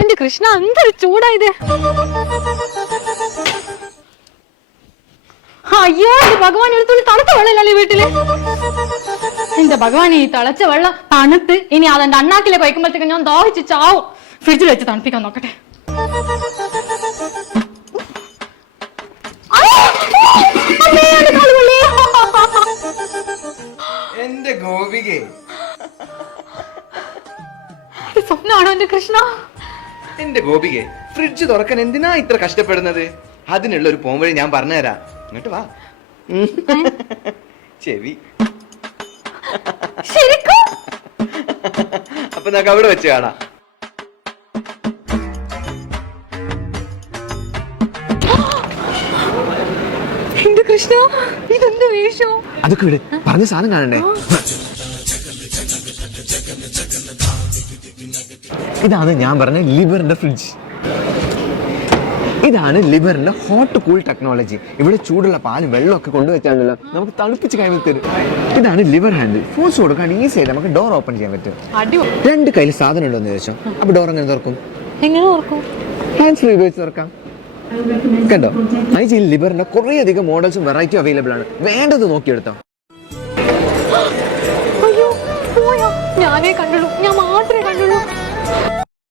എന്റെ കൃഷ്ണ എന്തൊരു ചൂടായത്. അയ്യോ ഭഗവാൻ എടുത്തുള്ളി തണുത്ത വെള്ളമല്ലേ വീട്ടില്. എന്റെ ഭഗവാൻ ഈ തിളച്ച വെള്ളം തണുത്ത് ഇനി അതെന്റെ അണ്ണാക്കിലെ കഴിക്കുമ്പോഴത്തേക്ക് ഞാൻ ദാഹിച്ച് ചാവും. ഫ്രിഡ്ജിൽ വെച്ച് തണുപ്പിക്കാൻ നോക്കട്ടെ. എന്റെ ഗോപികെ, സ്വപ്നമാണോ എന്റെ കൃഷ്ണ? എന്റെ ഗോപികെ, ഫ്രിഡ്ജ് തുറക്കാൻ എന്തിനാ ഇത്ര കഷ്ടപ്പെടുന്നത്? അതിനുള്ള ഒരു പോംവഴി ഞാൻ പറഞ്ഞുതരാം. ഇങ്ങോട്ട് വാ. ചെവി ശരിക്കും? അപ്പൊ നമുക്ക് അവിടെ വെച്ച് കാണാം. എന്റെ കൃഷ്ണ ഇതെന്ത് വേഷോ? അതൊക്കെ ഇവിടെ പറഞ്ഞ സാധനം കാണണ്ടേ? ഇതാണ് ഞാൻ പറഞ്ഞ ലിബറിന്റെ ഫ്രിഡ്ജ്. ഇതാണ് ലിബറിന്റെ ഹോട്ട് കൂൾ ടെക്നോളജി. ഇവിടെ ചൂടുള്ള പാലും വെള്ളമൊക്കെ കൊണ്ടുവച്ചാണല്ലോ നമുക്ക് തണുപ്പിച്ച് കൈവൽ തരും. ഇതാണ് ലിവർ ഹാൻഡിൽ. ഫോഴ്സ് കൊടുക്കാൻ ഈസി ആയിട്ട് നമുക്ക് ഡോർ ഓപ്പൺ ചെയ്യാൻ പറ്റും. രണ്ട് കയ്യിൽ സാധനം ഉണ്ടോ എന്ന് ചോദിച്ചോ. അപ്പൊ ഡോർ എങ്ങനെ തുറക്കും? എങ്ങനെ തുറക്കും? ഹാൻഡ്സ് ഫ്രീ ഉപയോഗിച്ച് തുറക്കാം. കണ്ടോ, ഐജിയിൽ ലിബറിന്റെ കുറേ അധികം മോഡൽസും വെറൈറ്റിയും അവൈലബിൾ ആണ്. വേണ്ടത് നോക്കിയെടുത്തോ. അയ്യോ പോയോ? ഞാനേ കണ്ടുള്ളൂ, ഞാൻ മാത്രമേ കണ്ടുള്ളൂ.